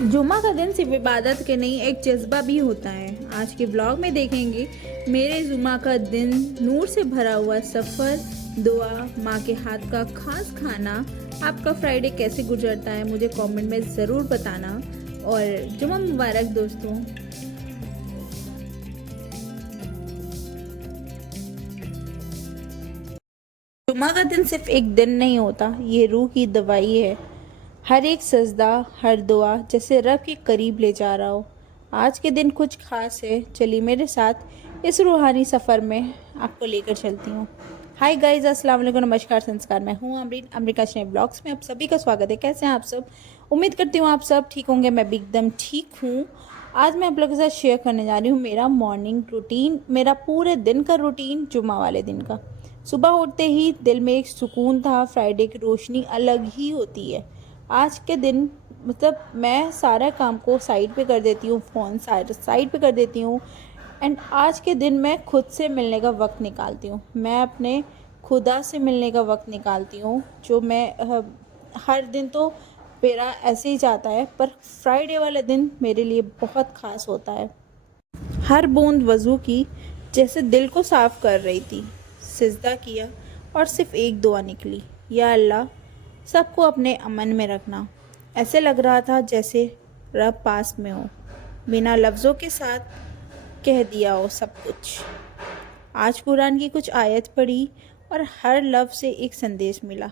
जुम्मा का दिन सिर्फ इबादत के नहीं एक जज्बा भी होता है। आज के ब्लॉग में देखेंगे मेरे जुम्मा का दिन, नूर से भरा हुआ सफ़र, दुआ, माँ के हाथ का खास खाना। आपका फ्राइडे कैसे गुजरता है मुझे कमेंट में ज़रूर बताना। और जुम्मा मुबारक दोस्तों। जुम्मा का दिन सिर्फ एक दिन नहीं होता, ये रूह की दवाई है। हर एक सजदा, हर दुआ जैसे रब के करीब ले जा रहा हो। आज के दिन कुछ खास है, चलिए मेरे साथ इस रूहानी सफ़र में आपको लेकर चलती हूँ। हाय गाइस, अस्सलाम वालेकुम, नमस्कार, संस्कार। मैं हूँ अमरीन, अमरीका चैनल ब्लॉग्स में आप सभी का स्वागत है। कैसे हैं आप सब? उम्मीद करती हूँ आप सब ठीक होंगे। मैं भी एकदम ठीक हूँ। आज मैं आप लोगों के साथ शेयर करने जा रही हूँ मेरा मॉर्निंग रूटीन, मेरा पूरे दिन का रूटीन जुम्मा वाले दिन का। सुबह उठते ही दिल में एक सुकून था। फ्राइडे की रोशनी अलग ही होती है। आज के दिन मैं सारा काम को साइड पे कर देती हूँ, फ़ोन साइड पे कर देती हूँ। एंड आज के दिन मैं खुद से मिलने का वक्त निकालती हूँ। मैं अपने खुदा से मिलने का वक्त निकालती हूँ, जो हर दिन तो मेरा ऐसे ही जाता है, पर फ्राइडे वाला दिन मेरे लिए बहुत ख़ास होता है। हर बूंद वज़ू की जैसे दिल को साफ़ कर रही थी। सिजदा किया और सिर्फ एक दुआ निकली, या अल्लाह, सबको अपने अमन में रखना। ऐसे लग रहा था जैसे रब पास में हो, बिना लफ्ज़ों के साथ कह दिया हो सब कुछ। आज कुरान की कुछ आयत पढ़ी और हर लफ्ज़ से एक संदेश मिला।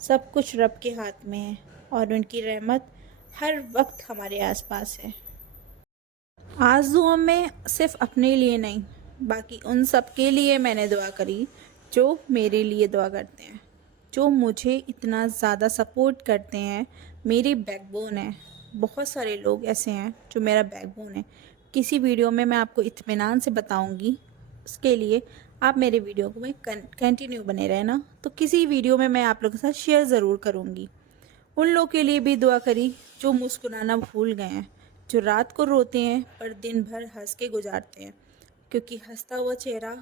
सब कुछ रब के हाथ में है और उनकी रहमत हर वक्त हमारे आसपास है। आज दुआ में सिर्फ अपने लिए नहीं, बाकी उन सब के लिए मैंने दुआ करी जो मेरे लिए दुआ करते हैं, जो मुझे इतना ज़्यादा सपोर्ट करते हैं। मेरी बैकबोन है। बहुत सारे लोग ऐसे हैं जो मेरा बैकबोन है। किसी वीडियो में मैं आपको इत्मीनान से बताऊंगी, उसके लिए आप मेरे वीडियो को में कंटिन्यू बने रहना। तो किसी वीडियो में मैं आप लोगों के साथ शेयर ज़रूर करूँगी। उन लोगों के लिए भी दुआ करी जो मुस्कुराना भूल गए हैं, जो रात को रोते हैं पर दिन भर हंस के गुजारते हैं, क्योंकि हंसता हुआ चेहरा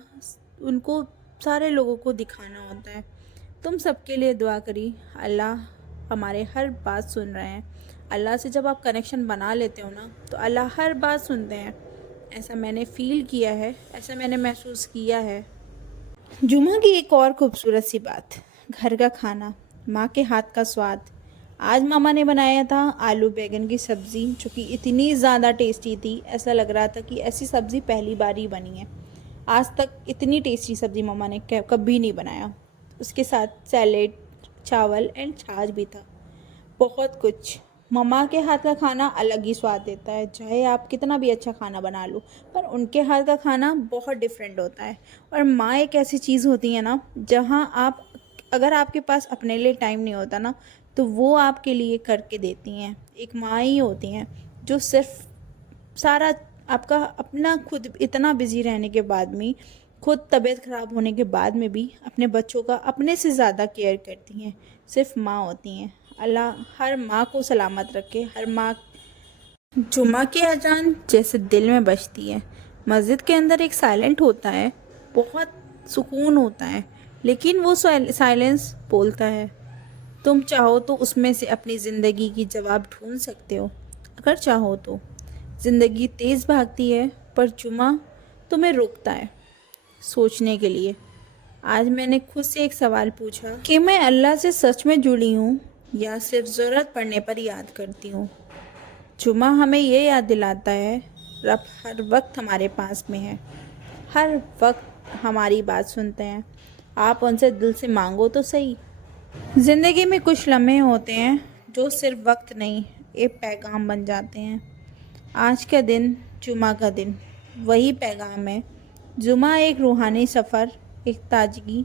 उनको सारे लोगों को दिखाना होता है। तुम सबके लिए दुआ करी। अल्लाह हमारे हर बात सुन रहे हैं। अल्लाह से जब आप कनेक्शन बना लेते हो ना, तो अल्लाह हर बात सुनते हैं। ऐसा मैंने फ़ील किया है, ऐसा मैंने महसूस किया है। जुम्मा की एक और खूबसूरत सी बात, घर का खाना, माँ के हाथ का स्वाद। आज मामा ने बनाया था आलू बैंगन की सब्ज़ी, जो कि इतनी ज़्यादा टेस्टी थी। ऐसा लग रहा था कि ऐसी सब्ज़ी पहली बार ही बनी है। आज तक इतनी टेस्टी सब्ज़ी मामा ने कभी नहीं बनाया। उसके साथ सैलेड, चावल एंड छाछ भी था। बहुत कुछ। मम्मा के हाथ का खाना अलग ही स्वाद देता है, चाहे आप कितना भी अच्छा खाना बना लो, पर उनके हाथ का खाना बहुत डिफरेंट होता है। और माँ एक ऐसी चीज़ होती है ना, जहाँ आप, अगर आपके पास अपने लिए टाइम नहीं होता ना, तो वो आपके लिए करके देती हैं। एक माँ ही होती हैं जो सिर्फ सारा आपका अपना खुद इतना बिजी रहने के बाद में, खुद तबीयत ख़राब होने के बाद में भी अपने बच्चों का अपने से ज़्यादा केयर करती हैं। सिर्फ माँ होती हैं। अल्लाह हर माँ को सलामत रखे। हर माँ। जुम्मा की अजान जैसे दिल में बजती है। मस्जिद के अंदर एक साइलेंट होता है, बहुत सुकून होता है, लेकिन वो साइलेंस बोलता है। तुम चाहो तो उसमें से अपनी ज़िंदगी की जवाब ढूंढ सकते हो, अगर चाहो तो। ज़िंदगी तेज़ भागती है, पर जुम्मा तुम्हें रोकता है सोचने के लिए। आज मैंने खुद से एक सवाल पूछा कि मैं अल्लाह से सच में जुड़ी हूँ या सिर्फ ज़रूरत पड़ने पर याद करती हूँ। जुम्मा हमें ये याद दिलाता है, रब हर वक्त हमारे पास में है, हर वक्त हमारी बात सुनते हैं। आप उनसे दिल से मांगो तो सही। ज़िंदगी में कुछ लम्हे होते हैं जो सिर्फ वक्त नहीं, एक पैगाम बन जाते हैं। आज का दिन, जुम्मा का दिन, वही पैगाम है। जुम्मा एक रूहानी सफ़र, एक ताजगी,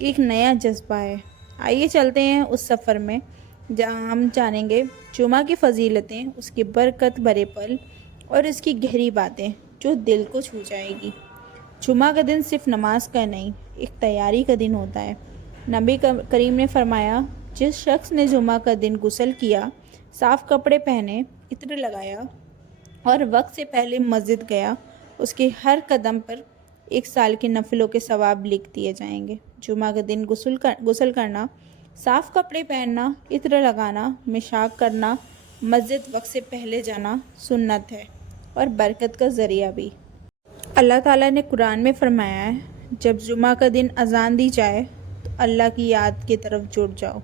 एक नया जज्बा है। आइए चलते हैं उस सफ़र में, जहाँ हम जानेंगे जुम्मा की फ़जीलतें, उसकी बरकत भरे पल और इसकी गहरी बातें जो दिल को छू जाएगी। जुम्मा का दिन सिर्फ नमाज का नहीं, एक तैयारी का दिन होता है। नबी करीम ने फरमाया, जिस शख्स ने जुम्मा का दिन गुस्ल किया, साफ़ कपड़े पहने, इत्र लगाया और वक्त से पहले मस्जिद गया, उसके हर कदम पर 1 साल के नफलों के सवाब लिख दिए जाएंगे। जुमा के दिन गुस्ल करना, साफ़ कपड़े पहनना, इत्र लगाना, मिशाक करना مسجد وقت سے پہلے جانا سنت ہے اور برکت کا ذریعہ بھی۔ اللہ تعالیٰ نے قرآن میں فرمایا ہے، جب جمعہ کا دن اذان دی جائے تو اللہ کی یاد کی طرف جڑ جاؤ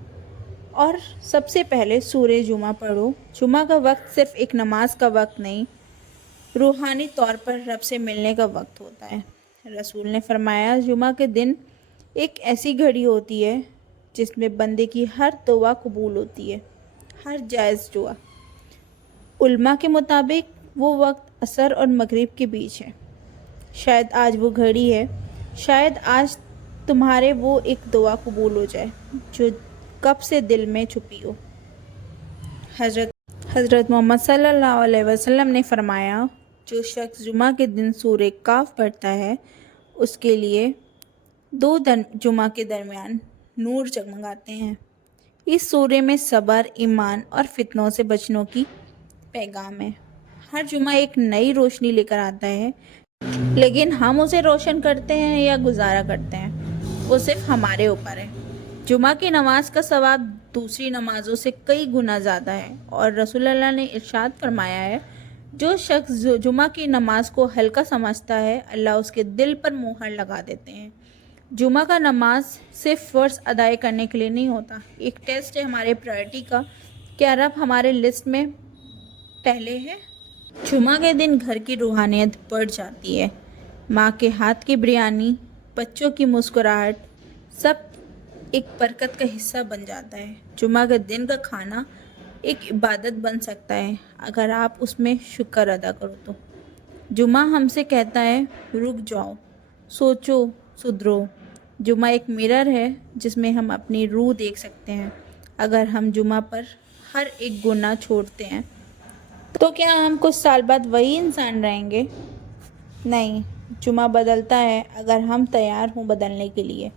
اور سب سے پہلے سورہ جمعہ پڑھو۔ جمعہ کا وقت صرف ایک نماز کا وقت نہیں، روحانی طور پر رب سے ملنے کا وقت ہوتا ہے۔ رسول نے فرمایا، جمعہ کے دن ایک ایسی گھڑی ہوتی ہے جس میں بندے کی ہر دعا قبول ہوتی ہے، ہر جائز دعا۔ علماء کے مطابق وہ وقت عصر اور مغرب کے بیچ ہے۔ شاید آج وہ گھڑی ہے، شاید آج تمہارے وہ ایک دعا قبول ہو جائے جو کب سے دل میں چھپی ہو۔ حضرت محمد صلی اللہ علیہ وسلم نے فرمایا، جو شخص جمعہ کے دن سورہ کاف پڑھتا ہے اس کے لیے دو جمعہ کے درمیان نور جگمگاتے ہیں۔ اس سورہ میں صبر، ایمان اور فتنوں سے بچنوں کی پیغام ہے۔ ہر جمعہ ایک نئی روشنی لے کر آتا ہے، لیکن ہم اسے روشن کرتے ہیں یا گزارا کرتے ہیں، وہ صرف ہمارے اوپر ہے۔ جمعہ کی نماز کا ثواب دوسری نمازوں سے کئی گنا زیادہ ہے، اور رسول اللہ نے ارشاد فرمایا ہے، جو شخص جمعہ کی نماز کو ہلکا سمجھتا ہے اللہ اس کے دل پر مہر لگا دیتے ہیں۔ جمعہ کا نماز صرف فرض ادا کرنے کے لیے نہیں ہوتا، ایک ٹیسٹ ہے ہمارے پرائرٹی کا، کیا رب ہمارے لسٹ میں پہلے ہے؟ جمعہ کے دن گھر کی روحانیت بڑھ جاتی ہے۔ ماں کے ہاتھ کی بریانی، بچوں کی مسکراہٹ، سب ایک برکت کا حصہ بن جاتا ہے۔ جمعہ کے دن کا کھانا ایک عبادت بن سکتا ہے اگر آپ اس میں شکر ادا کرو تو۔ جمعہ ہم سے کہتا ہے، رک جاؤ، سوچو، سدھرو۔ جمعہ ایک مرر ہے جس میں ہم اپنی روح دیکھ سکتے ہیں۔ اگر ہم جمعہ پر ہر ایک گناہ چھوڑتے ہیں تو کیا ہم کچھ سال بعد وہی انسان رہیں گے؟ نہیں، جمعہ بدلتا ہے اگر ہم تیار ہوں بدلنے کے لیے۔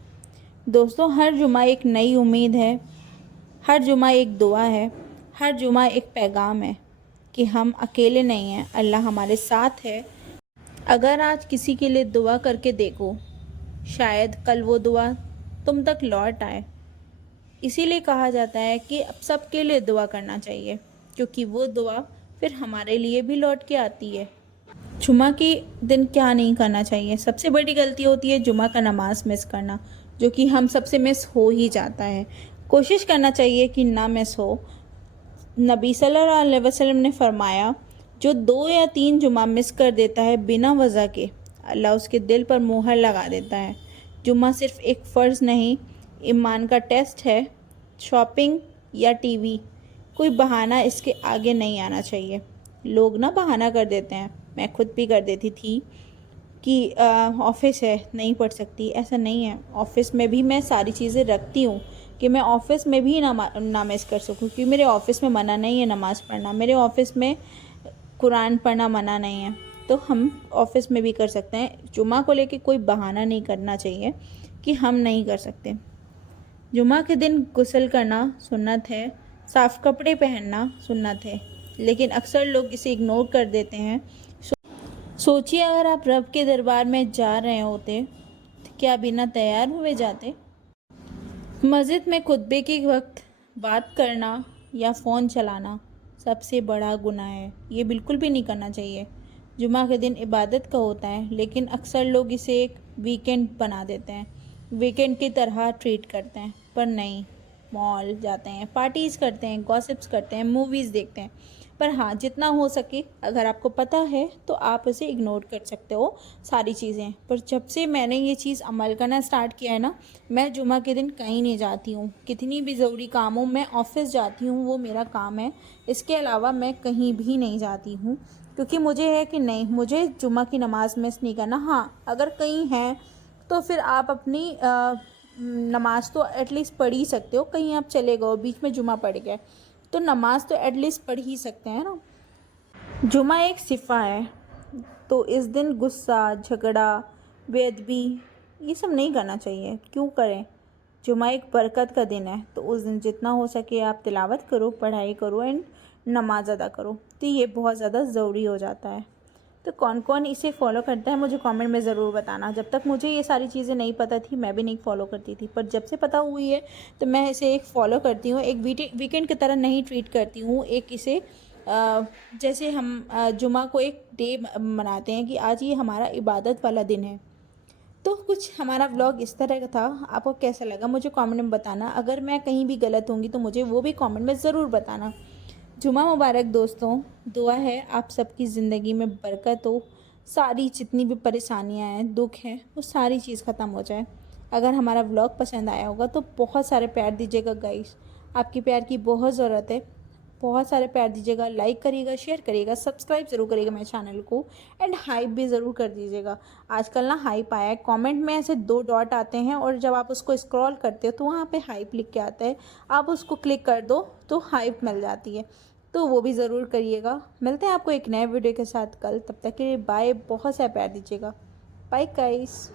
دوستو، ہر جمعہ ایک نئی امید ہے، ہر جمعہ ایک دعا ہے، ہر جمعہ ایک پیغام ہے کہ ہم اکیلے نہیں ہیں، اللہ ہمارے ساتھ ہے۔ اگر آج کسی کے لیے دعا کر کے دیکھو، شاید کل وہ دعا تم تک لوٹ آئے۔ اسی لیے کہا جاتا ہے کہ اب سب کے لیے دعا کرنا چاہیے، کیونکہ وہ دعا پھر ہمارے لیے بھی لوٹ کے آتی ہے۔ جمعہ کے دن کیا نہیں کرنا چاہیے؟ سب سے بڑی غلطی ہوتی ہے جمعہ کا نماز مس کرنا، جو کہ ہم سب سے مس ہو ہی جاتا ہے۔ کوشش کرنا چاہیے کہ نہ مس ہو۔ نبی صلی اللہ علیہ وسلم نے فرمایا، جو 2 یا 3 جمعہ مس کر دیتا ہے بنا وجہ کے، اللہ اس کے دل پر مہر لگا دیتا ہے۔ جمعہ صرف ایک فرض نہیں، ایمان کا ٹیسٹ ہے۔ شاپنگ یا ٹی وی، کوئی بہانہ اس کے آگے نہیں آنا چاہیے۔ لوگ نہ بہانہ کر دیتے ہیں، میں خود بھی کر دیتی تھی کہ آفس ہے نہیں پڑھ سکتی۔ ایسا نہیں ہے، آفس میں بھی میں ساری چیزیں رکھتی ہوں کہ میں آفس میں بھی نہ مس کر سکوں، کیونکہ میرے آفس میں منع نہیں ہے نماز پڑھنا، میرے آفس میں قرآن پڑھنا منع نہیں ہے، تو ہم آفس میں بھی کر سکتے ہیں۔ جمعہ کو لے کے کوئی بہانہ نہیں کرنا چاہیے کہ ہم نہیں کر سکتے۔ جمعہ کے دن غسل کرنا سنت ہے، صاف کپڑے پہننا سنت ہے، لیکن اکثر لوگ اسے اگنور کر دیتے ہیں۔ سوچیے، اگر آپ رب کے دربار میں جا رہے ہوتے تو کیا بنا تیار ہوئے جاتے؟ مسجد میں خطبے کے وقت بات کرنا یا فون چلانا سب سے بڑا گناہ ہے، یہ بالکل بھی نہیں کرنا چاہیے۔ جمعہ کے دن عبادت کا ہوتا ہے، لیکن اکثر لوگ اسے ایک ویکنڈ بنا دیتے ہیں، ویکنڈ کی طرح ٹریٹ کرتے ہیں، پر نہیں۔ مال جاتے ہیں، پارٹیز کرتے ہیں، گاسپس کرتے ہیں، موویز دیکھتے ہیں، پر ہاں جتنا ہو سکے اگر آپ کو پتہ ہے تو آپ اسے اگنور کر سکتے ہو ساری چیزیں۔ پر جب سے میں نے یہ چیز عمل کرنا سٹارٹ کیا ہے نا، میں جمعہ کے دن کہیں نہیں جاتی ہوں، کتنی بھی ضروری کام ہو، میں آفس جاتی ہوں، وہ میرا کام ہے، اس کے علاوہ میں کہیں بھی نہیں جاتی ہوں، کیونکہ مجھے ہے کہ نہیں، مجھے جمعہ کی نماز مس نہیں کرنا۔ ہاں، اگر کہیں ہیں تو پھر آپ اپنی نماز تو ایٹ لیسٹ پڑھ ہی سکتے ہو، کہیں آپ چلے گئے بیچ میں جمعہ پڑھ گئے تو نماز تو ایٹ لیسٹ پڑھ ہی سکتے ہیں نا۔ جمعہ ایک صفہ ہے، تو اس دن غصہ، جھگڑا، بے ادبی یہ سب نہیں کرنا چاہیے۔ کیوں کریں؟ جمعہ ایک برکت کا دن ہے، تو اس دن جتنا ہو سکے آپ تلاوت کرو، پڑھائی کرو اینڈ نماز ادا کرو، تو یہ بہت زیادہ ضروری ہو جاتا ہے۔ तो कौन कौन इसे फॉलो करता है मुझे कमेंट में ज़रूर बताना। जब तक मुझे ये सारी चीज़ें नहीं पता थी मैं भी नहीं फॉलो करती थी, पर जब से पता हुई है तो मैं इसे एक फॉलो करती हूँ। एक वीकेंड की तरह नहीं ट्रीट करती हूँ, एक इसे जैसे हम जुमा को एक डे मनाते हैं कि आज ये हमारा इबादत वाला दिन है। तो कुछ हमारा व्लॉग इस तरह का था। आपको कैसा लगा मुझे कमेंट में बताना। अगर मैं कहीं भी गलत होंगी तो मुझे वो भी कमेंट में ज़रूर बताना। जुमा मुबारक दोस्तों। दुआ है आप सबकी ज़िंदगी में बरकत हो, सारी जितनी भी परेशानियां हैं, दुख हैं, वो सारी चीज़ ख़त्म हो जाए। अगर हमारा व्लॉग पसंद आया होगा तो बहुत सारे प्यार दीजिएगा गाइस, आपकी प्यार की बहुत ज़रूरत है। बहुत सारे प्यार दीजिएगा, लाइक करिएगा, शेयर करिएगा, सब्सक्राइब ज़रूर करिएगा मेरे चैनल को, एंड हाइप भी ज़रूर कर दीजिएगा। आजकल ना हाइप आया है, कमेंट में ऐसे 2 डॉट आते हैं और जब आप उसको स्क्रॉल करते हो तो वहाँ पे हाइप लिख के आता है, आप उसको क्लिक कर दो तो हाइप मिल जाती है, तो वो भी ज़रूर करिएगा। मिलते हैं आपको एक नए वीडियो के साथ कल, तब तक के लिए बाय। बहुत सा प्यार दीजिएगा। Bye guys.